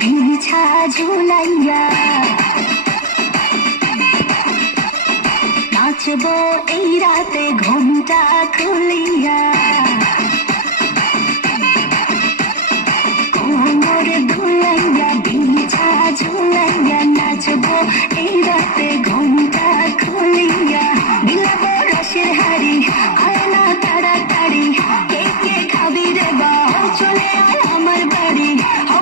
বিছা ঝুলাইয়া নাচবো এই রাতে ঘুমটা খুলিয়া কোমর দুলাইয়া বিছা ঝুলাইয়া নাচবো এই রাতে